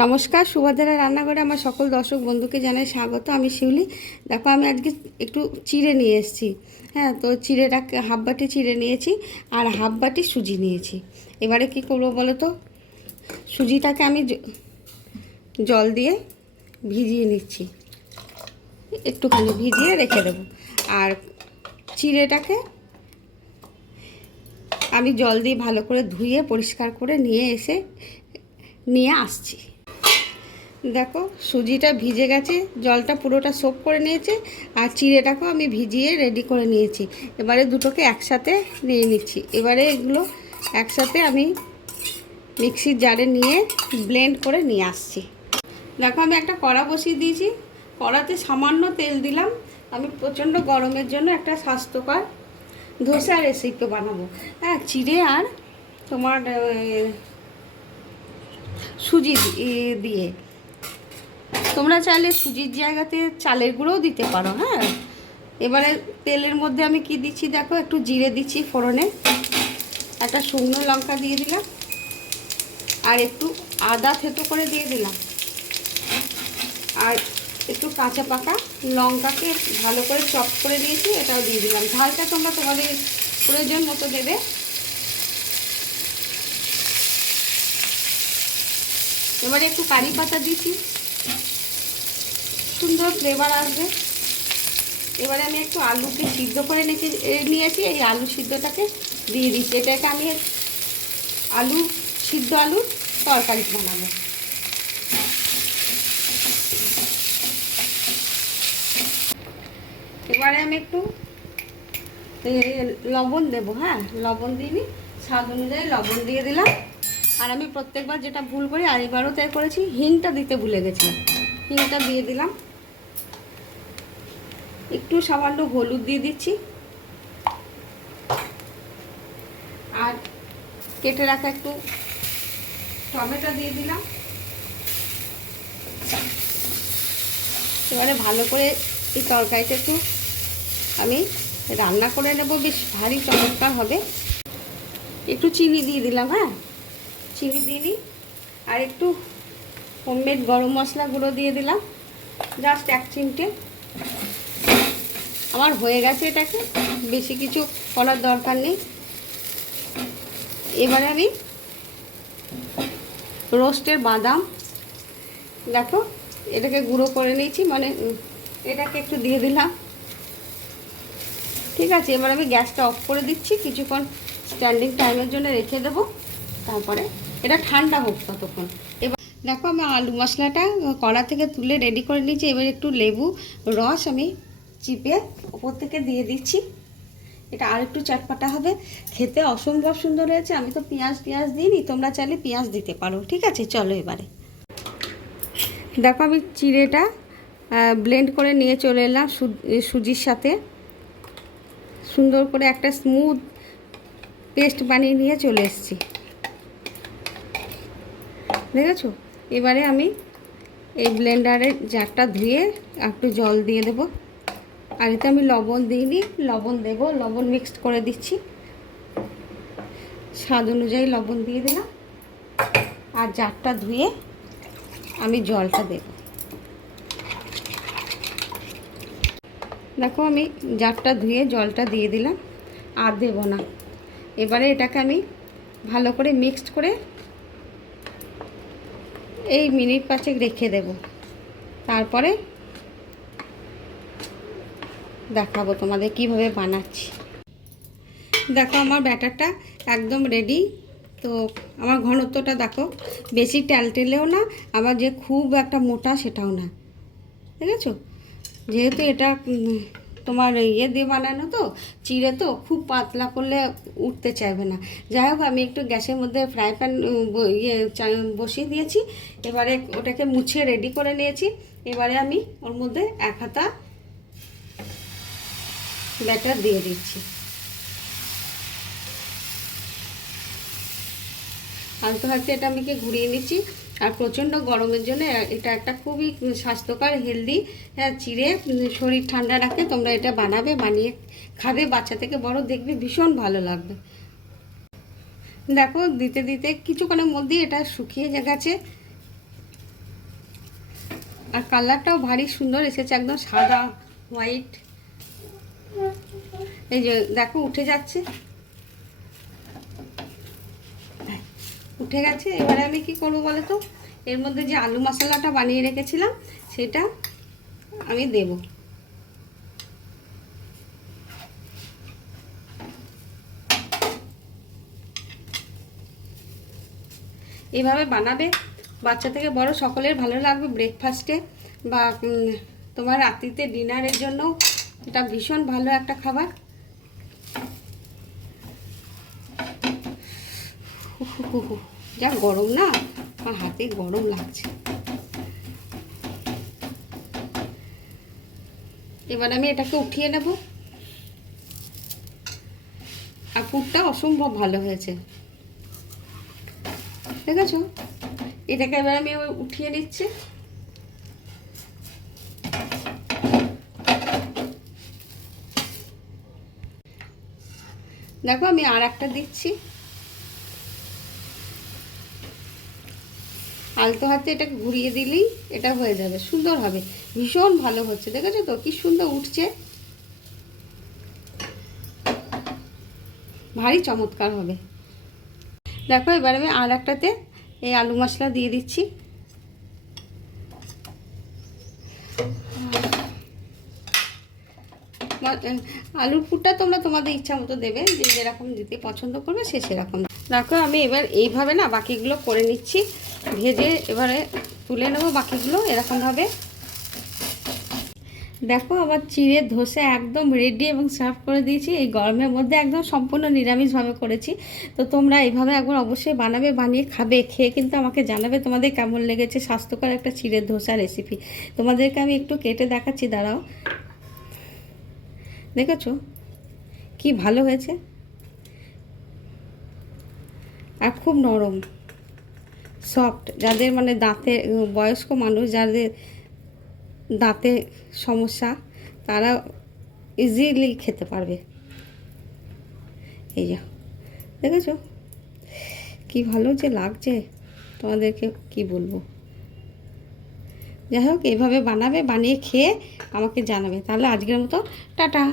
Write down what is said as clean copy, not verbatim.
নমস্কার, সুভদ্রা রান্নাঘরে আমার সকল দর্শক বন্ধুকে জানাই স্বাগত। আমি শিউলি। দেখো, আমি আজকে একটু চিড়ে নিয়ে এসেছি। হ্যাঁ, তো চিড়েটাকে হাফ বাটি চিড়ে নিয়েছি আর হাফ বাটি সুজি নিয়েছি। এবারে কি করবো বলো তো, সুজিটাকে আমি জল দিয়ে ভিজিয়ে নিচ্ছি, একটুখানি ভিজিয়ে রেখে দেবো। আর চিড়েটাকে আমি জল দিয়ে ভালো করে ধুয়ে পরিষ্কার করে নিয়ে আসছি। দেখো, সুজিটা ভিজে গেছে, জলটা পুরোটা সোপ করে নিয়েছে, আর চিড়েটাকেও আমি ভিজিয়ে রেডি করে নিয়েছি। এবারে দুটোকে একসাথে নিয়ে নিচ্ছি। এবারে এগুলো একসাথে আমি মিক্সির জারে নিয়ে ব্লেন্ড করে নিয়ে আসছি। দেখো, আমি একটা কড়া বসিয়ে দিয়েছি, কড়াতে সামান্য তেল দিলাম। আমি প্রচণ্ড গরমের জন্য একটা স্বাস্থ্যকর ধোসা রেসিপি বানাবো। হ্যাঁ, চিড়ে আর তোমার সুজি দিয়ে। তোমরা চাইলে সুজির জায়গাতে চালের গুঁড়োও দিতে পারো। হ্যাঁ, এবারে তেলের মধ্যে আমি কি দিচ্ছি দেখো, একটু জিরে দিচ্ছি ফোড়নে, একটা শুকনো লঙ্কা দিয়ে দিলাম, আর একটু আদা থেতো করে দিয়ে দিলাম, আর একটু কাঁচা পাকা লঙ্কাকে ভালো করে চপ করে দিয়েছি, এটাও দিয়ে দিলাম। ঝালটা তোমরা তোমাদের প্রয়োজন মতো দেবে। এবারে একটু কারি পাতা দিচ্ছি, সুন্দর ফ্লেভার আসবে। এবারে আমি একটু আলুকে সিদ্ধ করে নিয়েছি, এই আলু সিদ্ধটাকে দিয়ে দিচ্ছি। এটাকে আমি আলুর তরকারি বানাবো। এবারে আমি একটু লবণ দেবো। হ্যাঁ, লবণ দিইনি, স্বাদ অনুযায়ী লবণ দিয়ে দিলাম। আর আমি প্রত্যেকবার যেটা ভুল করি, আর এবারও তাই করেছি, হিংটা দিতে ভুলে গেছিলাম, হিংটা দিয়ে দিলাম। একটু সামান্য হলুদ দিয়ে দিচ্ছি, আর কেটে রাখা একটু টমেটো দিয়ে দিলাম। এবারে ভালো করে এই তরকারিটা একটু আমি রান্না করে নেব, বেশ ভারী চমৎকার হবে। একটু চিনি দিয়ে দিলাম। হ্যাঁ, চিনি দিয়ে দিই, আর একটু হোমমেড গরম মশলা গুঁড়ো দিয়ে দিলাম, জাস্ট 1 চিমটে। আমার হয়ে গেছে, এটাকে বেশি কিছু করার দরকার নেই। এবারে আমি রোস্টের বাদাম, দেখো এটাকে গুঁড়ো করে নিয়েছি, মানে এটাকে একটু দিয়ে দিলাম। ঠিক আছে, এবার আমি গ্যাসটা অফ করে দিচ্ছি, কিছুক্ষণ স্ট্যান্ডিং টাইমের জন্য রেখে দেবো, তারপরে এটা ঠান্ডা হোক ততক্ষণ। এবার দেখো, আমি আলু মশলাটা কড়া থেকে তুলে রেডি করে নিয়েছি। এবার একটু লেবু রস আমি চিপে ওপর থেকে দিয়ে দিচ্ছি। এটা আর একটু চটপাটা হবে, খেতে অসম্ভব সুন্দর হয়েছে। আমি তো পেঁয়াজ দিইনি, তোমরা চাইলে পেঁয়াজ দিতে পারো। ঠিক আছে, চলো এবারে দেখো, আমি চিড়েটা ব্লেন্ড করে নিয়ে চলে এলাম সুজির সাথে। সুন্দর করে একটা স্মুথ পেস্ট বানিয়ে নিয়ে চলে এসেছি, দেখেছো। এবারে আমি এই ব্লেন্ডারের জারটা ধুয়ে একটু জল দিয়ে দেবো। আর এতে আমি লবণ দিইনি, লবণ দেবো, লবণ মিক্সড করে দিচ্ছি। স্বাদ অনুযায়ী লবণ দিয়ে দিলাম, আর জারটা ধুয়ে আমি জলটা দেব। দেখো, আমি জারটা ধুয়ে জলটা দিয়ে দিলাম, আর দেব না। এবারে এটাকে আমি ভালো করে মিক্সড করে এই মিনিট 5 রেখে দেব, তারপরে দেখাবো তোমাদের কিভাবে বানাচ্ছি। দেখো, আমার ব্যাটারটা একদম রেডি। তো আমার ঘনত্বটা দেখো, বেশি টেলটেলেও না, আবার যে খুব একটা মোটা সেটাও না, দেখেছো। যেহেতু এটা তোমার ইয়ে দিয়ে বানানো, তো চিড়ে তো খুব পাতলা করলে উঠতে চাইবে না। যাই হোক, আমি একটু গ্যাসের মধ্যে ফ্রাই প্যান বসিয়ে দিয়েছি। এবারে ওটাকে মুছে রেডি করে নিয়েছি। এবারে আমি ওর মধ্যে 1 হাতা ব্যাটার দিয়ে দিচ্ছি। আলতো হাতে এটা আমি ঘুরিয়ে নিচ্ছি। আর প্রচণ্ড গরমের জন্য এটা একটা খুবই স্বাস্থ্যকর হেলদি চিড়ে, শরীর ঠান্ডা রাখে। তোমরা এটা বানিয়ে খাবে, বাচ্চা থেকে বড়, দেখবে ভীষণ ভালো লাগবে। দেখো, দিতে দিতে কিছুক্ষণের মধ্যেই এটা শুকিয়ে গেছে। আর কালারটাও ভারী সুন্দর এসেছে, একদম সাদা হোয়াইট। এই যে দেখো উঠে যাচ্ছে, উঠে গেছে। এবারে আমি কি করবো বলো তো, এর মধ্যে যে আলু মশলাটা বানিয়ে রেখেছিলাম সেটা আমি দেব। এভাবে বানাবে, বাচ্চা থেকে বড় সকলের ভালো লাগবে। ব্রেকফাস্টে বা তোমার রাত্রিতে ডিনারের জন্য এটা ভীষণ ভালো একটা খাবার। যা গরম না, আমার হাতে গরম লাগছে। এবার আমি এটাকে উঠিয়ে নেব। আর পুরটা অসম্ভব ভালো হয়েছে, দেখেছো? এটাকে এবার আমি উঠিয়ে নিচ্ছি। দেখো আমি আর একটা দিচ্ছি। আলতো হাতে এটাকে ঘুরিয়ে দিলেই এটা হয়ে যাবে, সুন্দর হবে, ভীষণ ভালো হচ্ছে। দেখেছো তো কি সুন্দর উঠছে, ভারী চমৎকার হবে। দেখো এবার আমি আর একটাতে এই আলু মশলা দিয়ে দিচ্ছি। আলুর পুরটা তোমরা তোমাদের ইচ্ছা মতো দেবে, যে যেরকম দিতে পছন্দ করবে সে সেরকম। দেখো আমি এবার এইভাবে না বাকিগুলো করে নিচ্ছি, ভেজে এবারে তুলে নেবো বাকিগুলো এরকমভাবে। দেখো আমার চিড়ের ধোসা একদম রেডি এবং সার্ভ করে দিয়েছি। এই গরমের মধ্যে একদম সম্পূর্ণ নিরামিষভাবে করেছি। তো তোমরা এইভাবে একবার অবশ্যই বানাবে, বানিয়ে খাবে, খেয়ে কিন্তু আমাকে জানাবে তোমাদের কেমন লেগেছে। স্বাস্থ্যকর একটা চিড়ের ধোসা রেসিপি তোমাদেরকে আমি একটু কেটে দেখাচ্ছি, দাঁড়াও। দেখেছো কি ভালো হয়েছে, আর খুব নরম সফট। যাদের মানে দাঁতে, বয়স্ক মানুষ যাদের দাঁতে সমস্যা, তারা ইজিলি খেতে পারবে। এই যা দেখেছো কি ভালো যে লাগছে, তোমাদেরকে কি বলবো। যাই হোক এইভাবে বানাবে, বানিয়ে খেয়ে আমাকে জানাবে। তাহলে আজকের মতো টাটা।